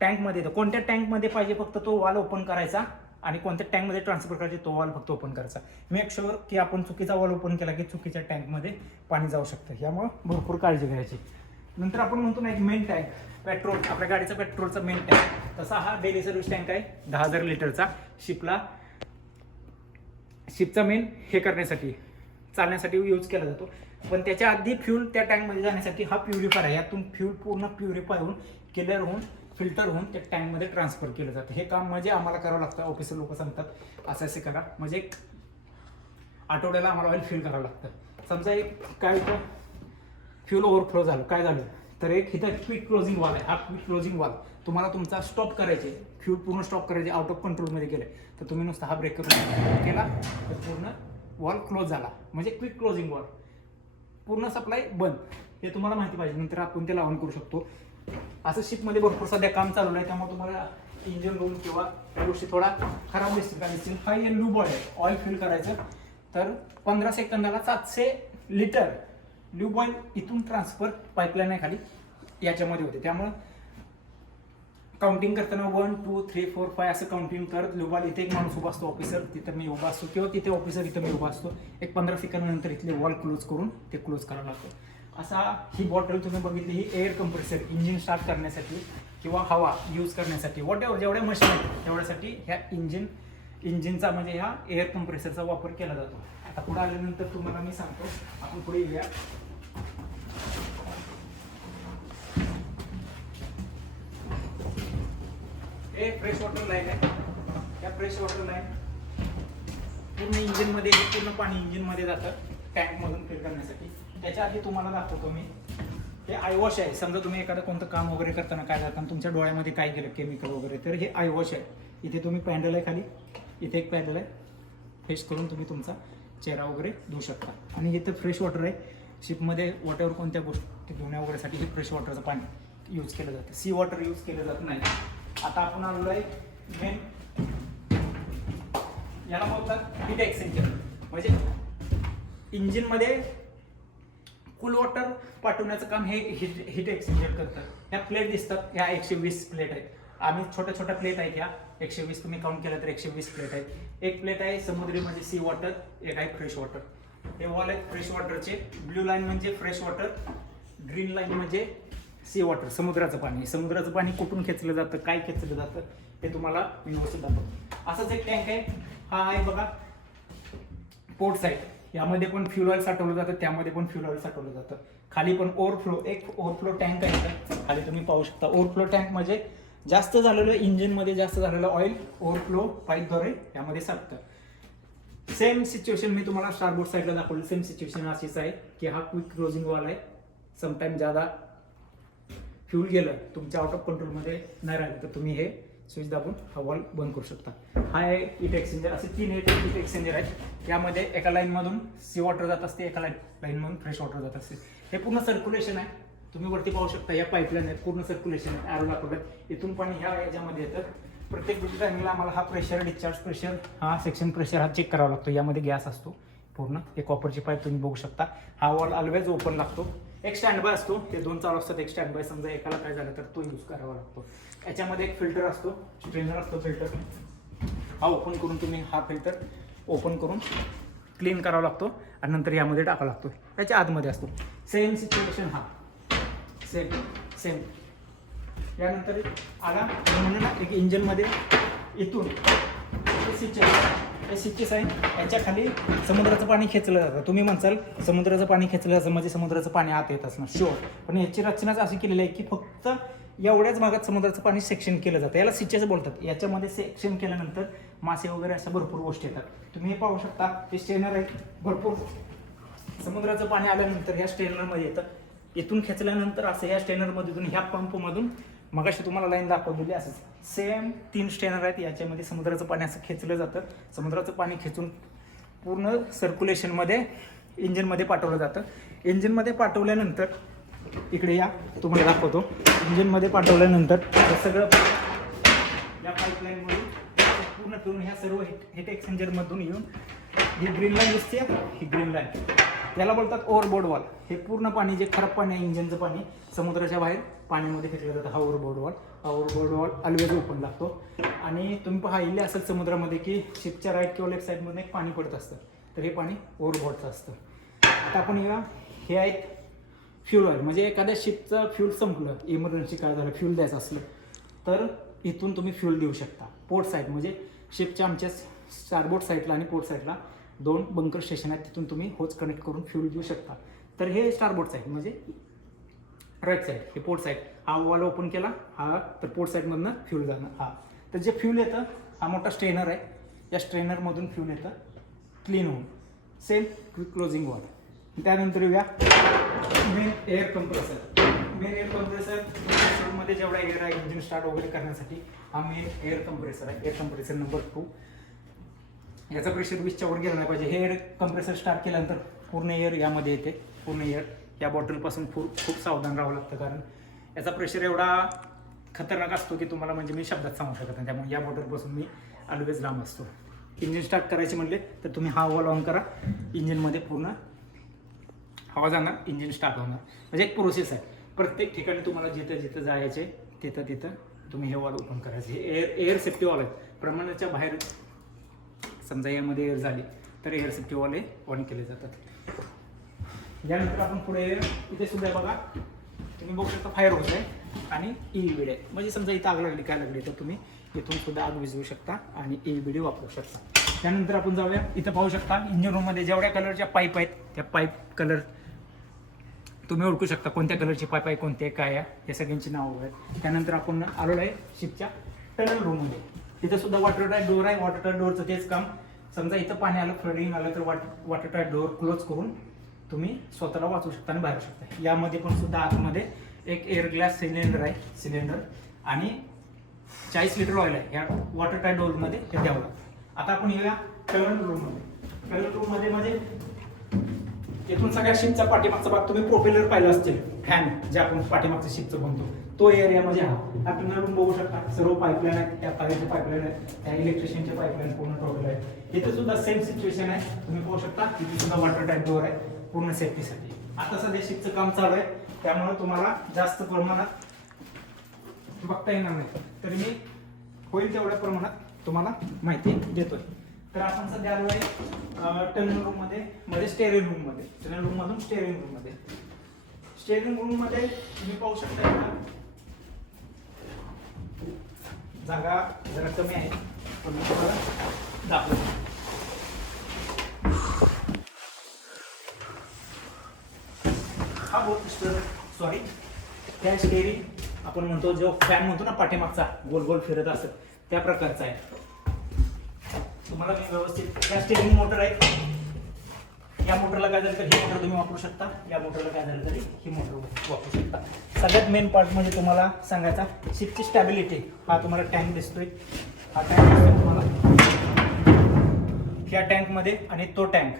टँकमध्ये येतं. कोणत्या टँकमध्ये पाहिजे फक्त तो वॉल ओपन करायचा आणि कोणत्या टँकमध्ये ट्रान्सफर करायचे तो वॉल फक्त ओपन करायचा. मेक शुअर की आपण चुकीचा वॉल ओपन केला की चुकीच्या टँकमध्ये पाणी जाऊ शकतं. यामुळं भरपूर काळजी घ्यायची. नंतर आपण म्हणतो ना एक मेन टँक, पेट्रोल, आपल्या गाडीचा पेट्रोलचा मेन टँक, तसा हा डेली सर्व्हिस टँक आहे 10,000 लिटरचा. शिपचा मेन हे करण्यासाठी चालण्यासाठी यूज केला जातो. पण त्याच्या आधी फ्यूल त्या टँकमध्ये जाण्यासाठी हा प्युरिफायर आहे. यातून फ्यूल पूर्ण प्युरिफाय होऊन क्लिअर होऊन फिल्टर होऊन त्या टँकमध्ये ट्रान्सफर केलं जातं. हे काम म्हणजे आम्हाला करावं लागतं. ऑफिसर लोक सांगतात असं करा, म्हणजे आठवड्याला आम्हाला ऑइल फिल करावं लागतं. समजा एक काय होतं फ्यूल ओव्हरफ्लो झालं, काय झालं तर एक इथं क्विक क्लोजिंग वॉल आहे. हा क्विक क्लोजिंग वॉल तुम्हाला तुमचा स्टॉप करायचे, फ्यूल पूर्ण स्टॉप करायचे, आउट ऑफ कंट्रोलमध्ये गेले तर तुम्ही नुसता हा ब्रेक केला तर पूर्ण वॉल क्लोज झाला. म्हणजे क्विक क्लोजिंग वॉल, पूर्ण सप्लाय बंद. हे तुम्हाला माहिती पाहिजे, नंतर आपण त्याला ऑन करू शकतो. असं शिपमध्ये भरपूर सध्या काम चालू आहे, त्यामुळे तुम्हाला इंजिन रूम किंवा त्या गोष्टी थोडा खराब दिसतील. हा लूब बॉय आहे, ऑइल फिल करायचं तर 15 सेकंदाला 700 लिटर लूब ऑइल इथून ट्रान्सफर पाईपलाईन आहे खाली याच्यामध्ये होते. त्यामुळं काउंटिंग करताना 1 2 3 4 5 असं काउंटिंग करत लूब ऑइल, इथे एक माणूस उभा असतो ऑफिसर, तिथं मी उभा असतो किंवा तिथे ऑफिसर इथं मी उभा असतो. एक 15 सेकंदानंतर इथले वॉल क्लोज करून ते क्लोज करावं लागतं. असा ही बॉटल तुम्ही बघितली, ही एअर कंप्रेसर इंजिन स्टार्ट करण्यासाठी किंवा हवा यूज करण्यासाठी जेवढ्या मशीन आहेत तेवढ्यासाठी ह्या इंजिनचा म्हणजे ह्या एअर कंप्रेसरचा वापर केला जातो. आता पुढे आल्यानंतर तुम्हाला मी सांगतो. आपण पुढे येऊया. हे फ्रेश वॉटर लाईन आहे. या फ्रेश वॉटर लाईन पूर्ण इंजिनमध्ये पूर्ण पाणी इंजिनमध्ये जातं टँकमधून फिल करण्यासाठी. त्याच्या आधी तुम्हाला दाखवतो मी. हे आयवॉश आहे. समजा तुम्ही एखादं कोणतं काम वगैरे करताना काय करताना तुमच्या डोळ्यामध्ये काय गेलं केमिकल वगैरे, तर हे आयवॉश आहे. इथे तुम्ही पॅन्डल आहे खाली, इथे एक पॅन्डल आहे. फेस करून तुम्ही तुमचा चेहरा वगैरे धुवू शकता. आणि इथं फ्रेश वॉटर आहे. शिपमध्ये वॉटर कोणत्या गोष्टी धुण्या वगैरेसाठी हे फ्रेश वॉटरचं पाणी यूज केलं जातं. सी वॉटर यूज केलं जात नाही. आता आपण आलेलो आहे मेन, याला बोलतात हीट एक्सचेंजर. म्हणजे इंजिनमध्ये कूल वॉटर पाठवण्याचं काम हे हीट एक्सचेंजर करतं. ह्या प्लेट दिसतात, ह्या 120 प्लेट आहेत. आम्ही छोट्या छोट्या प्लेट आहेत. ह्या 120 तुम्ही काउंट केलं तर 120 प्लेट आहेत. एक प्लेट आहे समुद्री म्हणजे सी वॉटर, एक आहे फ्रेश वॉटर. हे वॉल आहेत फ्रेश वॉटरचे. ब्ल्यू लाईन म्हणजे फ्रेश वॉटर, ग्रीन लाईन म्हणजे सी वॉटर, समुद्राचं पाणी. समुद्राचं पाणी कुठून खेचलं जातं, काय खेचलं जातं हे तुम्हाला मी व्यवस्थित दाखवतो. असंच एक टँक आहे. हा आहे बघा पोर्ट साईड. यामध्ये पण फ्युल ऑइल साठवलं जातं, त्यामध्ये पण फ्युल ऑइल साठवलं जातं. खाली पण ओव्हरफ्लो, एक ओव्हरफ्लो टँक आहे. खाली तुम्ही पाहू शकता. ओव्हरफ्लो टँक म्हणजे जास्त झालेलं इंजिनमध्ये जास्त झालेलं ऑइल ओव्हरफ्लो पाईपद्वारे यामध्ये साठतं. सेम सिच्युएशन मी तुम्हाला स्टारबोर्ड साईडला दाखवलं. सेम सिच्युएशन अशीच आहे की हा क्विक क्लोजिंग वॉल आहे. समटाईम ज्यादा फ्यूल गेलं तुमच्या आउट ऑफ कंट्रोलमध्ये नाही राहिलं तर तुम्ही हे स्विच दाबून हा वॉल बंद करू शकता. हा आहे हीट एक्सचेंजर. असे 3 हीट एक्सचेंजर आहेत. यामध्ये एका लाईनमधून सी वॉटर जात असते, एका लाईनमधून फ्रेश वॉटर जात असते. हे पूर्ण सर्क्युलेशन आहे. तुम्ही वरती पाहू शकता. या पाईपलाईन आहेत, पूर्ण सर्क्युलेशन आहे. ॲरो दाखवलं. इथून पाणी ह्या याच्यामध्ये येतं. प्रत्येक ड्युटी टायमिंगला आम्हाला हा प्रेशर, डिस्चार्ज प्रेशर, हा सेक्शन प्रेशर हा चेक करावा लागतो. यामध्ये गॅस असतो पूर्ण. एक कॉपरची पाईप तुम्ही बघू शकता. हा वॉल ऑलवेज ओपन लागतो. एक स्टँड बाय असतो. हे 2 चालू असतात. एक स्टँड बाय, समजा एकाला काय झालं तर तो यूज करावा लागतो. याच्यामध्ये एक फिल्टर असतो, स्ट्रेनर असतो फिल्टर. हा ओपन करून तुम्ही हा फिल्टर ओपन करून क्लीन करावा लागतो आणि नंतर यामध्ये टाकावा लागतो. याच्या आतमध्ये असतो. सेम सिच्युएशन हा सेम. यानंतर आला म्हणजे ना एक इंजिनमध्ये इथून हे स्विचेस आहे. याच्या खाली समुद्राचं पाणी खेचलं जातं. तुम्ही म्हणसाल समुद्राचं पाणी खेचलं जातं म्हणजे समुद्राचं पाणी आत येत असणार, शुअर. पण याची रचनाच अशी केलेली आहे की फक्त एवढ्याच भागात समुद्राचं पाणी सेक्शन केलं जातं. याला स्विचेस बोलतात. याच्यामध्ये सेक्शन केल्यानंतर मासे वगैरे अशा भरपूर गोष्टी येतात. तुम्ही हे पाहू शकता. हे स्ट्रेनर आहे. भरपूर समुद्राचं पाणी आल्यानंतर ह्या स्ट्रेनरमध्ये येतं. इथून खेचल्यानंतर असं ह्या स्ट्रेनरमधून ह्या पंपमधून मगाशी तुम्हाला लाईन दाखवलेली असंच सेम 3 स्ट्रेनर आहेत. याच्यामध्ये समुद्राचं पाणी असं खेचलं जातं. समुद्राचं पाणी खेचून पूर्ण सर्क्युलेशनमध्ये इंजिनमध्ये पाठवलं जातं. इंजिनमध्ये पाठवल्यानंतर इकडे या तुम्हाला दाखवतो. इंजिनमध्ये पाठवल्यानंतर हे सगळं या पाईपलाईनमधून पूर्ण फिरून ह्या सर्व हीट एक्सचेंजरमधून येऊन ही ग्रीन लाईन दिसते, ही ग्रीन लाईन याला बोलतात ओव्हरबोर्ड वॉल. हे पूर्ण पाणी जे खराब पाणी आहे इंजिनचं पाणी समुद्राच्या बाहेर पाण्यामध्ये फेकलं जातं. हा ओव्हरबोर्ड वॉल. हा ओव्हरबोर्ड वॉल ऑलवेज ओपन लागतो. आणि तुम्ही पाहिले असेल समुद्रामध्ये की शिपच्या राईट किंवा लेफ्ट साईडमध्ये एक पाणी पडत असतं, तर हे पाणी ओव्हरबोर्डचं असतं. आता आपण हे आहेत फ्यूल ऑइल. म्हणजे एखाद्या शिपचं फ्यूल संपलं, इमर्जन्सी काय झालं, फ्यूल द्यायचं असलं तर इथून तुम्ही फ्यूल देऊ शकता. पोर्ट साईड म्हणजे शिपच्या आमच्या स्टारबोर्ड साईडला आणि पोर्ट साईडला 2 बंकर स्टेशन आहेत. तिथून तुम्ही होच कनेक्ट करून फ्यूल देऊ शकता. तर हे स्टारबोर्ड साईड म्हणजे राईट साईड, हे पोर्ट साईड. हा वॉल ओपन केला हा तर पोर्ट साईडमधनं फ्यूल जाणार. हा तर जे फ्यूल येतं हा मोठा स्ट्रेनर आहे. या स्ट्रेनरमधून फ्यूल येतं क्लीन होऊन. Same quick closing valve. त्यानंतर येऊया main air compressor. Main air कंप्रेसरमध्ये जेवढा एअर आहे इंजिन स्टार्ट वगैरे करण्यासाठी हा मेन एअर कंप्रेसर आहे. Air compressor number 2. याचा प्रेशर 20च्या वर गेला नाही पाहिजे. हे एअर कंप्रेसर स्टार्ट केल्यानंतर पूर्ण एअर यामध्ये येते. पूर्ण एअर या बॉटलपासून खूप सावधान राहावं लागतं, कारण याचा प्रेशर एवढा खतरनाक असतो की तुम्हाला म्हणजे मी शब्दात सांगू शकत नाही. त्यामुळे या बॉटलपासून मी ऑलवेज लांब असतो. इंजिन स्टार्ट करायचे म्हटले तर तुम्ही हा वॉल ऑन करा, इंजिनमध्ये पूर्ण हवा जाणार, इंजिन स्टार्ट होणार. म्हणजे एक प्रोसेस आहे. प्रत्येक ठिकाणी तुम्हाला जिथं जायचे तिथं तुम्ही हे वॉल ओपन करायचे. हे एअर सेफ्टी वॉल आहे. प्रमाणाच्या बाहेर समजा यामध्ये एअर झाली तर एअर सेफ्टी वॉल हे ऑन केले जातात. यानंतर आपण पुढे इथे सुद्धा बघा तुम्ही बघू शकता फायर होत आहे. आणि EBD आहे. म्हणजे समजा इथं आग लागली काय लागली तर तुम्ही इथून सुद्धा आग विझवू शकता आणि EBD वापरू शकता. त्यानंतर आपण जाऊया, इथं पाहू शकता इंजिन रूममध्ये जेवढ्या कलरच्या पाईप आहेत त्या पाईप कलर तुम्ही ओळखू शकता, कोणत्या कलरची पाईप आहे, कोणते काय आहे, या सगळ्यांची नावं आहेत. त्यानंतर आपण आलेलो आहे शिपच्या टनल रूममध्ये. तिथं सुद्धा वॉटर टाईट डोअर आहे. वॉटर टाईट डोअरचं तेच काम, समजा इथं पाणी आलं, फ्लडिंग आलं तर वॉटर टाईट डोअर क्लोज करून तुम्ही स्वतःला वाचू शकता आणि बाहेर शकता. यामध्ये पण सुद्धा आतमध्ये एक एअर ग्लास सिलेंडर आहे, सिलेंडर आणि 40 लिटर ऑइल आहे. या वॉटर टाईट डोअरमध्ये हे द्यावं लागतं. आता आपण येऊया टनल रूममध्ये. टनल रूममध्ये म्हणजे इथून सगळ्या शिपचा पाठीमागचा भाग तुम्ही प्रोपेलर पाहिलं असतील, फॅन जे आपण पाठीमागचं शिपचं बनतो तो एरियामध्ये हा टनल रूम बघू शकता. सर्व पाईपलाईन आहेत, त्या पाईपचे पाईपलाईन आहेत, त्या इलेक्ट्रिशियनचे पाईपलाईन पूर्ण टोटल आहे. इथे सुद्धा सेम सिच्युएशन आहे, तुम्ही पाहू शकता. तिथे सुद्धा वॉटर टाईट डोअर आहे पूर्ण सेफ्टीसाठी. आता सध्या शिपचं काम चालू आहे त्यामुळे तुम्हाला जास्त प्रमाणात बघता येणार नाही, तरी मी होईल तेवढ्या प्रमाणात तुम्हाला माहिती देतोय. तर आपण सध्या आलो आहे टनल रूम मध्ये स्टेअरिंग रूम मध्ये. टनल रूम मधून स्टेअरिंग रूम मध्ये. स्टेअरिंग रूम मध्ये तुम्ही पाहू शकता जागा जरा कमी आहे, पण मी तुम्हाला दाखवतो. हा बोट सॉरी त्या स्टेअरिंग आपण म्हणतो जो फॅन म्हणतो ना पाठीमागचा गोल गोल फिरत असत त्या प्रकारचा आहे. तुम्हाला मी व्यवस्थित या स्टेअरिंग मोटर आहे. या मोटरला काय झालं तर ही मोटर तुम्ही वापरू शकता, या मोटरला काय झालं तरी ही मोटर वापरू शकता. सगळ्यात मेन पार्ट म्हणजे तुम्हाला सांगायचा शिपची स्टॅबिलिटी. हा तुम्हाला टँक दिसतोय, हा टँक दिसतोय तुम्हाला. या टँकमध्ये आणि तो टँक,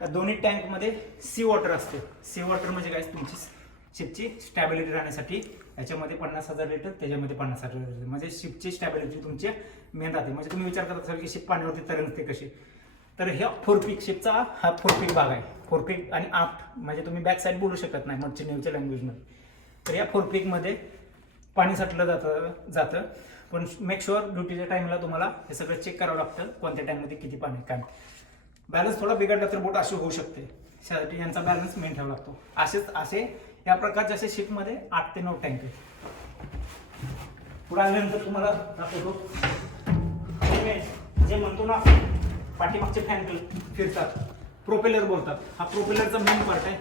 या दोन्ही टँकमध्ये सी वॉटर असते. सी वॉटर म्हणजे काय, तुमची शिपची स्टॅबिलिटी राहण्यासाठी. याच्यामध्ये 50,000 लिटर, त्याच्यामध्ये 50,000 लिटर, म्हणजे शिपची स्टॅबिलिटी तुमची मेन राहते. म्हणजे तुम्ही विचार करत असाल की शिप पाण्यावरती तरंगते कशी, तर ह्या फोरपीक शिपचा हा फोरपीक भाग आहे. फोरपीक आणि आफ्ट म्हणजे तुम्ही बॅक साईड बोलू शकत नाही मच्छी नेव्हच्या लँग्वेजमध्ये. तर या फोरपीकमध्ये पाणी साठलं जातं पण मेक शुअर ड्युटीच्या टाइमला तुम्हाला हे सगळं चेक करावं लागतं कोणत्या टँकमध्ये किती पाणी काय. बॅलन्स थोडा बिघडला तर बोट अशी होऊ शकते, त्यासाठी यांचा बॅलन्स मेन ठेवावा लागतो. असे या प्रकारच्या असे शिपमध्ये 8 ते 9 टँक आहेत. पुढे आल्यानंतर तुम्हाला दाखवतो जे म्हणतो ना पाठीमागचे फॅन फिरतात, प्रोपेलर बोलतात. हा प्रोपेलरचा मेन पार्ट आहे.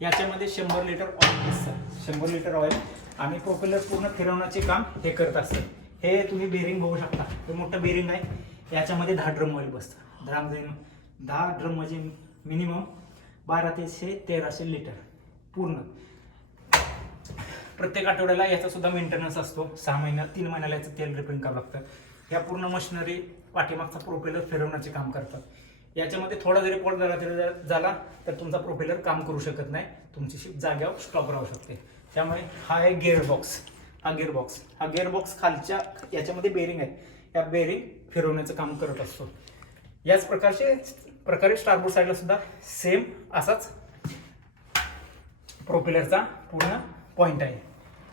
याच्यामध्ये 100 लिटर ऑइल असतं, 100 लिटर ऑइल आणि प्रोपेलर पूर्ण फिरवण्याचे काम हे करत असतं. हे तुम्ही बेरिंग बघू शकता, हे मोठं बेरिंग आहे. याच्यामध्ये 10 ड्रम ऑइल बसतं. 10 ड्रम म्हणजे मिनिमम 1200 ते 1300 लिटर पूर्ण. प्रत्येक आठवड्याला याचा सुद्धा मेंटेनन्स असतो. 6 महिन्यात 3 महिन्याला याचं तेल रिपेंट करावं लागतं. ह्या पूर्ण मशिनरी पाठीमागचा प्रोपेलर फिरवण्याचे काम करतात. याच्यामध्ये थोडा जरी फॉल्ट झाला तर तुमचा प्रोपेलर काम करू शकत नाही, तुमची शिप जाग्यावर स्टॉप राहू शकते. त्यामुळे हा आहे गिअरबॉक्स. हा गिअरबॉक्स खालच्या याच्यामध्ये बेरिंग आहे, या बेरिंग फिरवण्याचं काम करत असतो. याच प्रकारे स्टारबोर्ड साईडला सुद्धा सेम असाच प्रोपेलरचा पूर्ण पॉइंट आहे.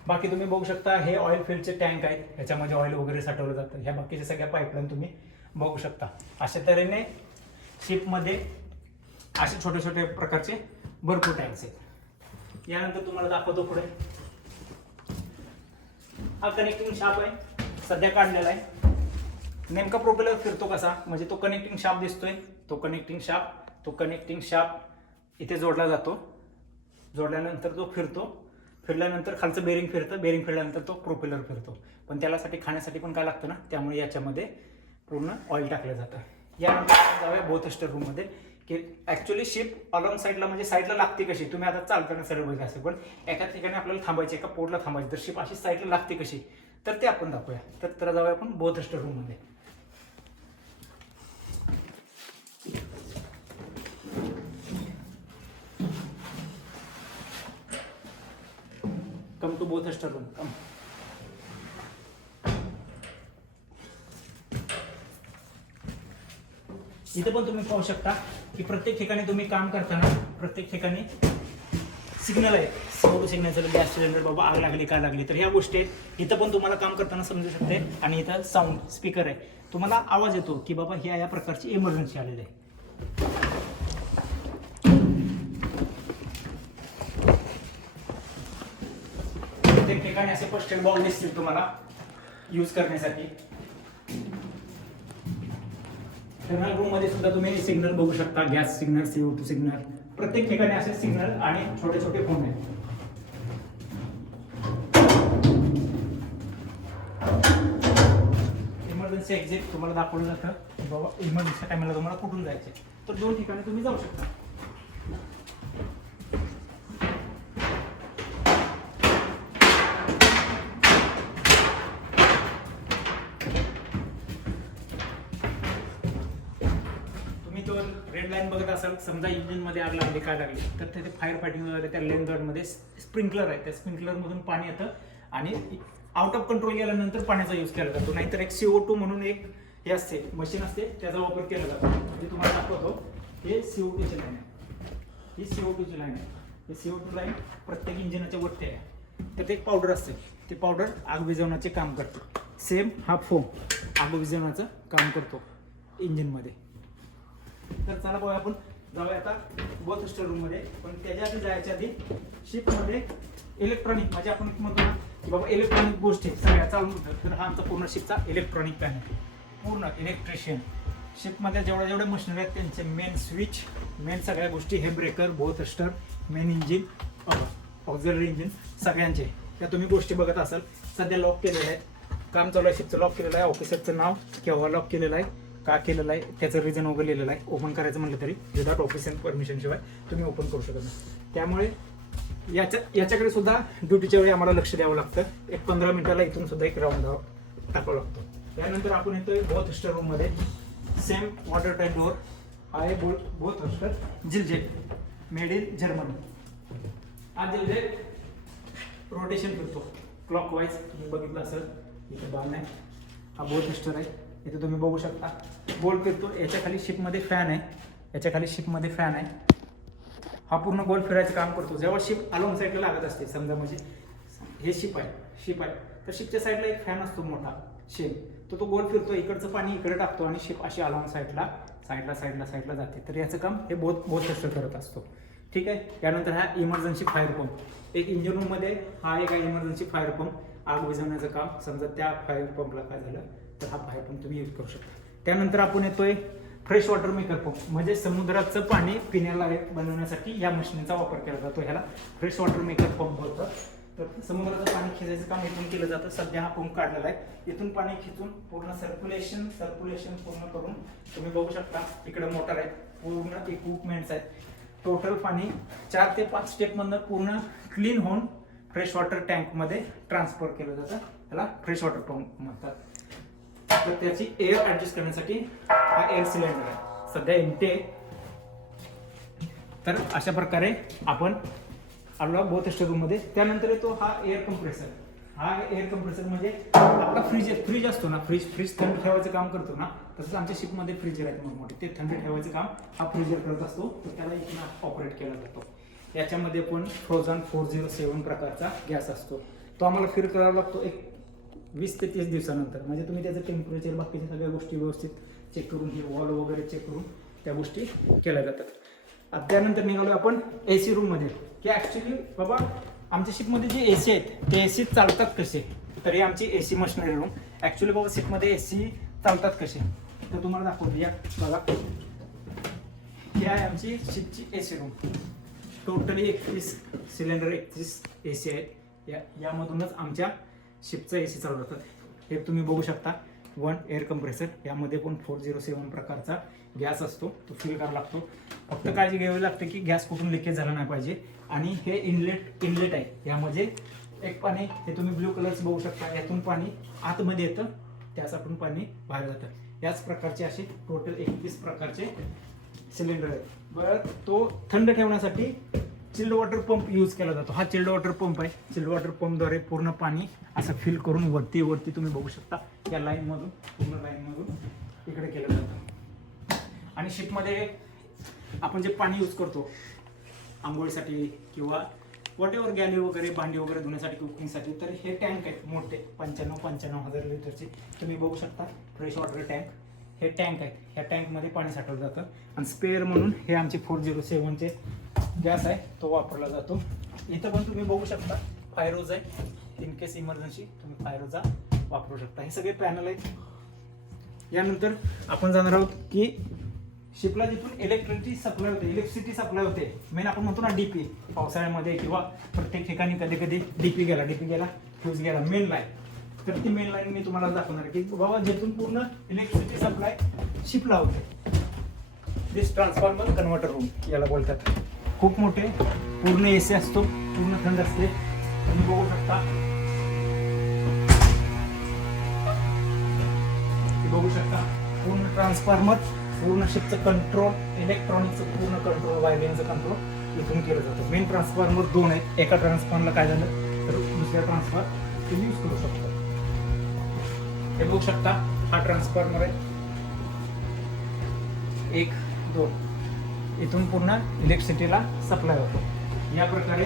बाकी तुम्ही बघू शकता हे ऑइल फील्डचे टँक आहेत, ह्याच्यामध्ये ऑइल वगैरे साठवलं जातं. ह्या बाकीच्या सगळ्या पाईपलाईन तुम्ही बघू शकता. अशा तऱ्हेने शिपमध्ये असे छोटे छोटे प्रकारचे भरपूर टँक्स आहेत. यानंतर तुम्हाला दाखवतो पुढे हा कनेक्टिंग शाफ्ट आहे, सध्या काढलेला आहे. नेमका प्रोपेलर फिरतो कसा, म्हणजे तो कनेक्टिंग शाफ्ट दिसतोय, तो कनेक्टिंग शाफ्ट इथे जोडला जातो. जोडल्यानंतर तो फिरल्यानंतर खालचं बेरिंग फिरतं, बेरिंग फिरल्यानंतर तो प्रोपेलर फिरतो. पण त्यासाठी खाण्यासाठी पण काय लागतं ना, त्यामुळे याच्यामध्ये पूर्ण ऑइल टाकलं जातं. यानंतर जाऊया बोथस्टर रूममध्ये की ॲक्च्युली शिप अलॉंग साईडला म्हणजे साईडला लागते कशी. तुम्ही आता चालताना सरळ बघा असेल, पण एका ठिकाणी आपल्याला थांबायचे, एका पोर्टला थांबायचे, तर शिप अशी साईडला लागते कशी, तर ते आपण दाखवूया. तर जाऊया आपण बोथस्टर रूममध्ये. कम टू बोथस्टर रूम, कम. इथे पण तुम्ही पाहू शकता की प्रत्येक ठिकाणी तुम्ही काम करताना प्रत्येक ठिकाणी सिग्नल आहे. सिग्नल गॅस सिलेंडर बाबा आग लागली काय लागली, तर ह्या गोष्टी आहेत. इथं पण तुम्हाला काम करताना समजू शकते. आणि इथं साऊंड स्पीकर आहे, तुम्हाला आवाज येतो की बाबा ह्या प्रकारची इमर्जन्सी आलेली आहे. ठिकाणी असे फर्स्ट एड बॉल दिसतील तुम्हाला यूज करण्यासाठी. टर्नल रूम मध्ये सुद्धा तुम्ही सिग्नल बघू शकता, गॅस सिग्नल, CO2 सिग्नल, प्रत्येक ठिकाणी असे सिग्नल आणि छोटे छोटे फोन आहेत. इमर्जन्सी एक्झिट तुम्हाला दाखवलं जातं बाबा इमर्जन्सी टायमाला तुम्हाला कुठून जायचे, तर 2 ठिकाणी तुम्ही जाऊ शकता. रेड लाईन बघत असाल, समजा इंजिन मध्ये आग लागली, काय लागली, तर तिथे फायर फायटिंग वगैरे त्या लेन गार्ड मध्ये स्प्रिंकलर आहे, त्या स्प्रिंकलर मधून पाणी येतं आणि आउट ऑफ कंट्रोल गेल्यानंतर पाण्याचा यूज केला जातो. नाहीतर एक CO2 म्हणून एक हे असते, मशीन असते, त्याचा वापर केला जातो. म्हणजे तुम्हाला दाखवतो, हे CO2 ची लाईन आहे, ही CO2 ची लाईन आहे. ही CO2 लाईन प्रत्येक इंजिनाच्या वरती आहे. तर ते एक पावडर असते, ते पावडर आग विझवण्याचे काम करतो. सेम हा फोम आग विझवण्याचं काम करतो इंजिनमध्ये. तर चला बघा, आपण जाऊया आता बोथ स्टोर रूम मध्ये. पण त्याच्या आधी जायच्या आधी शिप मध्ये इलेक्ट्रॉनिक, म्हणजे आपण म्हणतो ना की बाबा इलेक्ट्रॉनिक गोष्टी सगळ्या चालू होतात. तर हा आमचा पूर्ण शिपचा इलेक्ट्रॉनिक पॅनल, पूर्ण इलेक्ट्रिशियन. शिपमध्ये जेवढ्या मशिनरी आहेत त्यांचे मेन स्विच, मेन सगळ्या गोष्टी, हे ब्रेकर, बोथ स्टर, मेन इंजिन, ऑक्झिलरी इंजिन, सगळ्यांचे त्या तुम्ही गोष्टी बघत असाल. सध्या लॉक केलेलं आहे, काम चालू आहे, शिपचं लॉक केलेलं आहे, ऑफिसरचं नाव केव्हा लॉक केलेलं आहे, का केलेलं आहे, त्याचं रिझन वगैरे लिहिलेलं आहे. ओपन करायचं म्हटलं तरी विदाउट ऑफिशियल परमिशन शिवाय तुम्ही ओपन करू शकत नाही. त्यामुळे याच्याकडे सुद्धा ड्युटीच्या वेळी आम्हाला लक्ष द्यावं लागतं. एक 15 मिनिटाला इथून सुद्धा एक राऊंड टाकावं लागतो. त्यानंतर आपण येतोय बोथ स्टर रूम मध्ये. सेम वॉटर टाईप डोअर आहे, बोथ स्टर, जिलजेट, मेड इन जर्मनी. हा जिलजेट रोटेशन करतो क्लॉकवाईज, तुम्ही बघितलं असेल, इथे बाण आहे, हा बोथ स्टर आहे, इथे तुम्ही बघू शकता गोल फिरतो. याच्या खाली शिपमध्ये फॅन आहे, याच्या खाली शिपमध्ये फॅन आहे, हा पूर्ण गोल फिरायचं काम करतो. जेव्हा शिप अलोंग साईडला लागत असते, समजा म्हणजे हे शिप आहे, तर शिपच्या साईडला एक फॅन असतो मोठा शेप, तो गोल फिरतो, इकडचं पाणी इकडे टाकतो आणि शिप अशी अलोंग साईडला जाते. तर याचं काम हे बोथ स्टर करत असतो. ठीक आहे. त्यानंतर हा इमर्जन्सी फायर पंप, एक इंजिन रूम मध्ये हा एक इमर्जन्सी फायर पंप, आग विझवण्याचं काम. समजा त्या फायर पंपला काय झालं तर हा फायर पंप तुम्ही यूज करू शकता. त्यानंतर आपण येतोय फ्रेश वॉटर मेकर पंप, म्हणजे समुद्राचं पाणी पिण्याला बनवण्यासाठी या मशीनचा वापर केला जातो. ह्याला फ्रेश वॉटर मेकर पंप बोलतात. तर समुद्राचं पाणी खेचायचं काम इथून केलं जातं. सध्या हा पंप काढलेला आहे, इथून पाणी खेचून पूर्ण सर्क्युलेशन पूर्ण करून तुम्ही बघू शकता. इकडे मोटर आहे, पूर्ण इक्विपमेंट्स आहेत. टोटल पाणी 4 ते 5 स्टेप मधनं पूर्ण क्लीन होऊन फ्रेश वॉटर टँक मध्ये ट्रान्सफर केलं जातं. त्याला फ्रेश वॉटर पंप म्हणतात. तर त्याची एअर ऍडजस्ट करण्यासाठी हा एअर सिलेंडर आहे, सध्या एम्प्टी आहे. तर अशा प्रकारे आपण आलो बोथ स्टर रूम मध्ये. त्यानंतर येतो हा एअर कंप्रेसर. हा एअर कंप्रेसर म्हणजे आपला फ्रीज असतो ना, फ्रीज थंड ठेवायचं काम करतो ना, तसंच आमच्या शिपमध्ये फ्रीजर आहेत मोठमोठे, ते थंड ठेवायचं काम हा फ्रीजर करत असतो. तर त्याला इथून ऑपरेट केला जातो. याच्यामध्ये पण फ्रोझन 407 प्रकारचा गॅस असतो. तो आम्हाला फिल करावा लागतो एक 20 ते 30 दिवसानंतर. म्हणजे तुम्ही त्याचं टेम्परेचर, बाकीच्या सगळ्या गोष्टी व्यवस्थित चेक करून, हे वॉल वगैरे चेक करून त्या गोष्टी केल्या जातात. त्यानंतर निघालो आपण AC रूम मध्ये, की ऍक्च्युली बाबा आमच्या शिपमध्ये जे AC आहेत ते AC चालतात कसे, तर ही आमची AC मशिनरी रूम. ऍक्च्युली बाबा शिपमध्ये AC चालतात कसे तर तुम्हाला दाखवतो. या बघा, ही आहे आमची शिपची AC room. Totally 31 cylinder, 31 AC आहेत. यामधूनच आमच्या शिपचं AC चालू होतात. हे तुम्ही बघू शकता. 1 एअर कंप्रेसर, यामध्ये पण 407 प्रकारचा गॅस असतो, तो फिल करावा लागतो. फक्त काळजी घ्यावी लागते की गॅस कुठून लिकेज झाला नाही पाहिजे. आणि हे इनलेट आहे, यामध्ये एक पाणी, हे तुम्ही ब्ल्यू कलरचं बघू शकता, यातून पाणी आतमध्ये येतं, त्याच्यातून पाणी बाहेर जातं. याच प्रकारचे असे टोटल 31 प्रकारचे सिलेंडर आहेत. बरं, तो थंड ठेवण्यासाठी चिल्ड वॉटर पंप यूज केला जातो. हा चिल्ड वॉटर पंप आहे. चिल्ड वॉटर पंपद्वारे पूर्ण पाणी असं फिल करून वरती तुम्ही बघू शकता, या लाईनमधून, पूर्ण लाईनमधून इकडे केलं जातं. आणि शिपमध्ये आपण जे पाणी यूज करतो आंघोळीसाठी किंवा वॉट एव्हर, गॅली वगैरे, भांडी वगैरे धुण्यासाठी, कुकिंगसाठी, तर हे टँक आहेत मोठे, 95,000 लिटरचे. तुम्ही बघू शकता फ्रेश वॉटर टँक. हे टँक आहेत, ह्या टँकमध्ये पाणी साठवलं जातं. आणि स्पेअर म्हणून हे आमचे 407चे गॅस आहे, तो वापरला जातो. इथं पण तुम्ही बघू शकता फायर होज आहे, इन केस इमर्जन्सी तुम्ही फायरचा वापरू शकता. हे सगळे पॅनल आहेत. यानंतर आपण जाणार आहोत की शिपला जिथून इलेक्ट्रिसिटी सप्लाय होते मेन आपण म्हणतो ना डीपी, पावसाळ्यामध्ये किंवा प्रत्येक ठिकाणी कधी कधी डीपी गेला फ्यूज गेला मेन लाईन. तर ती मेन लाईन मी तुम्हाला दाखवणार आहे की बाबा जिथून पूर्ण इलेक्ट्रिसिटी सप्लाय शिपला होते. दिस ट्रान्सफॉर्मर कन्व्हर्टर रूम याला बोलतात. खूप मोठे, पूर्ण एसी असतो, पूर्ण थंड असते. तुम्ही बघू शकता, पूर्ण ट्रान्सफॉर्मर, पूर्ण शिपचं कंट्रोल, इलेक्ट्रॉनिकचं पूर्ण कंट्रोल, वायरिंगचं कंट्रोल इथून केलं जातं. मेन ट्रान्सफॉर्मर 2 आहेत. एका ट्रान्सफॉर्मरला काय झालं तर दुसऱ्या ट्रान्सफॉर्मर तुम्ही यूज करू शकता. हे बघू शकता, हा ट्रान्सफॉर्मर आहे 1, 2. इथून पूर्ण इलेक्ट्रिसिटीला सप्लाय होतो. या प्रकारे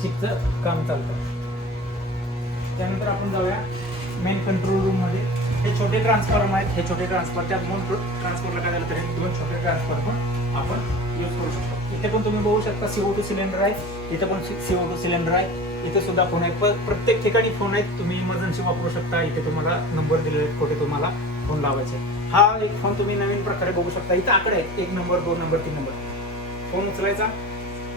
शिपचं काम चालतं. त्यानंतर आपण जाऊया मेन कंट्रोल रूम मध्ये. हे छोटे ट्रान्सफॉर्मर आहेत. हे छोटे ट्रान्सफॉर्मर, त्या 2 ट्रान्सफॉर्मरला काय झालं तरी 2 छोटे ट्रान्सफॉर्मर आपण यूज करू शकतो. इथे पण तुम्ही बघू शकता CO2 सिलेंडर आहे. इथे पण CO2 सिलेंडर आहे. इथे सुद्धा फोन आहे. प्रत्येक ठिकाणी फोन आहेत. तुम्ही इमर्जन्सी वापरू शकता. इथे तुम्हाला नंबर दिलेले आहेत कुठे तुम्हाला फोन लावायचे. हा एक फोन तुम्ही नवीन प्रकारे बघू शकता. इथे आकडे आहेत 1 नंबर, 2 नंबर, 3 नंबर. फोन उचलायचा,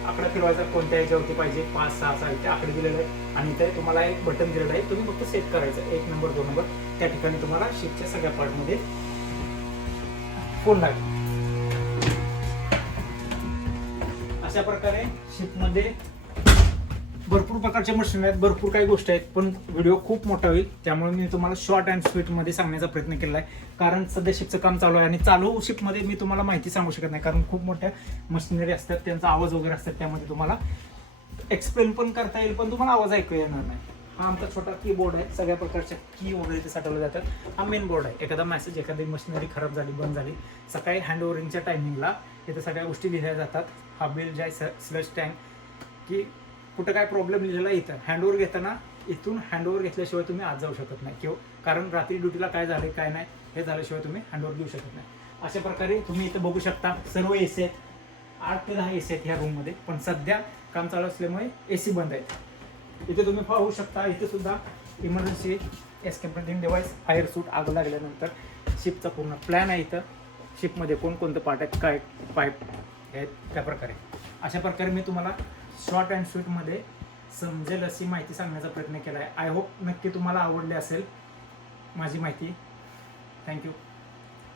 आकडा फिरवायचा, कोणत्या याच्यावरती पाहिजे 5, 6 असा इथे आकडे दिलेले आहेत. आणि इथे तुम्हाला एक बटन दिलेलं आहे. तुम्ही फक्त सेट करायचं 1 नंबर, 2 नंबर. त्या ठिकाणी तुम्हाला शिपच्या सगळ्या पार्टमध्ये फोन लागेल. अशा प्रकारे शिपमध्ये भरपूर प्रकारचे मशीन आहेत, भरपूर काही गोष्टी आहेत, पण व्हिडिओ खूप मोठा होईल. त्यामुळे मी तुम्हाला शॉर्ट अँड स्वीटमध्ये सांगण्याचा प्रयत्न केला आहे. कारण सध्या शिपचं काम चालू आहे आणि चालू शिपमध्ये मी तुम्हाला माहिती सांगू शकत नाही, कारण खूप मोठ्या मशिनरी असतात, त्यांचा आवाज वगैरे असतात. त्यामध्ये तुम्हाला एक्सप्लेन पण करता येईल, पण तुम्हाला आवाज ऐकू येणार नाही. हा आमचा छोटा कीबोर्ड आहे. सगळ्या प्रकारच्या की वगैरे इथे साठवले जातात. हा मेन बोर्ड आहे. एखादा मेसेज, एखादी मशिनरी खराब झाली, बंद झाली, सकाळी हँड ओव्हरिंगच्या टायमिंगला इथे सगळ्या गोष्टी लिहिल्या जातात. हा बिल जे आहे स्लश टँक, की कुठं काय प्रॉब्लेम लिहिलेला आहे इथं. हँडओव्हर घेताना इथून हँडओव्हर घेतल्याशिवाय तुम्ही आज जाऊ शकत नाही, किंवा कारण रात्री ड्युटीला काय झाले काय नाही हे झाल्याशिवाय तुम्ही हँडओव्हर घेऊ शकत नाही. अशा प्रकारे तुम्ही इथं बघू शकता सर्व एसी आहेत. 8 ते 10 एसी आहेत ह्या रूममध्ये, पण सध्या काम चालू असल्यामुळे एसी बंद आहेत. इथे तुम्ही पाहू शकता, इथे सुद्धा इमर्जन्सी एस्केपिंग डिव्हाइस, फायर सूट, आग लागल्यानंतर शिपचा पूर्ण प्लॅन आहे. इथं शिपमध्ये कोणकोणतं पार्ट आहेत, काय पाईप आहेत, त्या प्रकारे. अशा प्रकारे मी तुम्हाला शॉर्ट अँड स्वीटमध्ये समजेल अशी माहिती सांगण्याचा प्रयत्न केला आहे. आय होप नक्की तुम्हाला आवडली असेल माझी माहिती. थँक्यू.